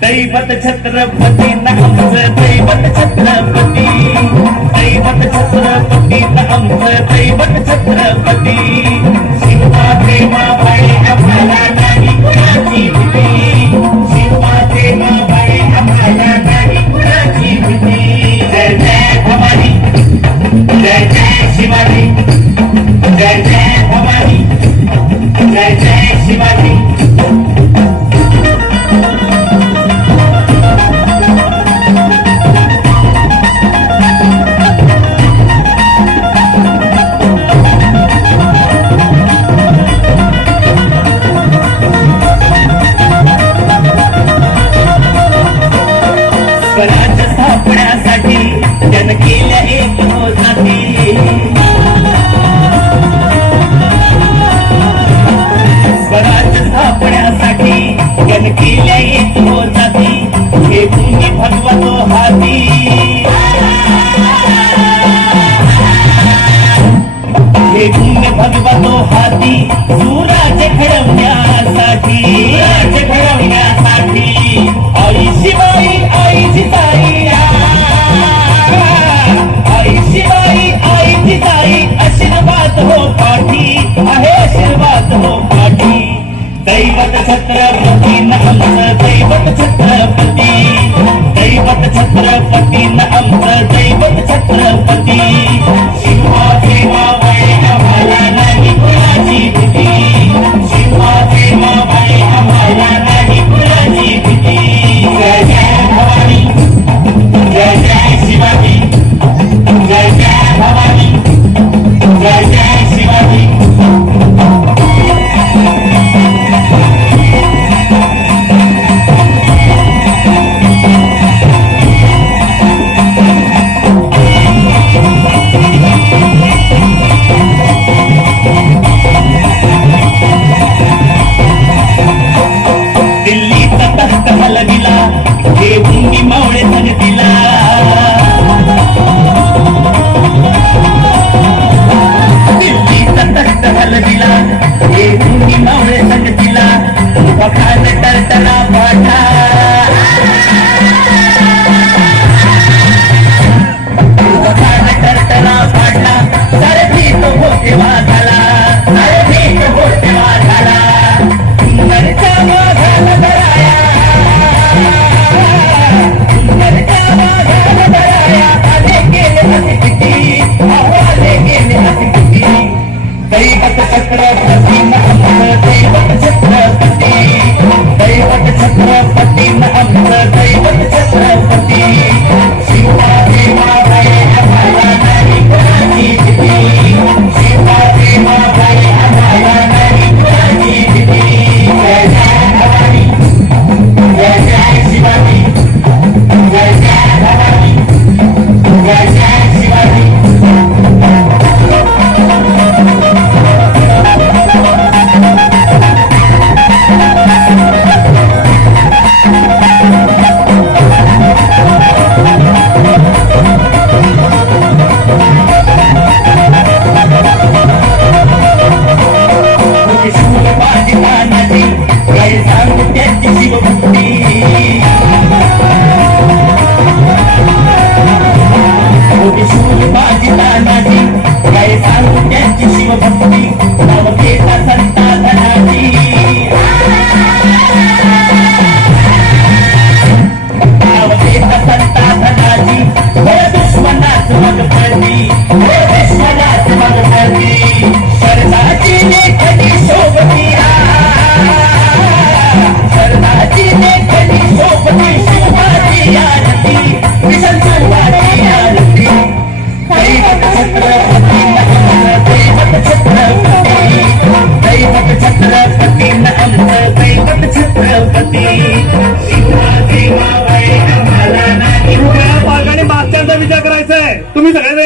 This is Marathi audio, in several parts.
दैवत छत्रपती आमचं दैवत छत्रपती, दैवत छत्रपती आमचं दैवत छत्रपती. शिवमाते माबाई आम्हाला नाही कुणाची भीती, शिवमाते माबाई आम्हाला नाही कुणाची भीती. जय जय भवानी, जय जय शिवाजी, जय जय भवानी, जय जय शिवाजी. स्वराज्य स्थापण्यासाठी जन केल्या एक जाती, स्वराज्य स्थापण्यासाठी जन केल्या एक जाती. हे तुम्ही भगवतो हाती, हे तुम्ही भगवतो हाती. सुराज्य घडवण्यासाठी, राज्य घडवण्यासाठी. आई शिवाई, आई जिजाई, आई शिवाई, आई जिजाई. आशीर्वाद हो पाठी, आहे आशीर्वाद हो पाठी. दैवत छत्रपती आमचं दैवत छत्रपती, दैवत छत्रपती आमचं दैवत छत्रपती. शिवमाते माबाई आम्हाला नाही कुणाची भीती, शिवमाते माबाई आम्हाला नाही कुणाची भीती. जय जय भवानी, जय जय शिवाजी, जय जय भवानी, जय जय शिवाजी.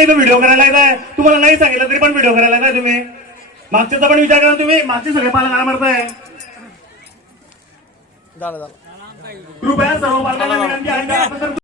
इथं व्हिडिओ करायला येताय, तुम्हाला नाही सांगितलं तरी पण व्हिडिओ करायला येताय तुम्ही. मागच्याचा पण विचार करा तुम्ही, मागचे सगळे पालक मारताय. कृपया सर्व पालकांना विनंती आहे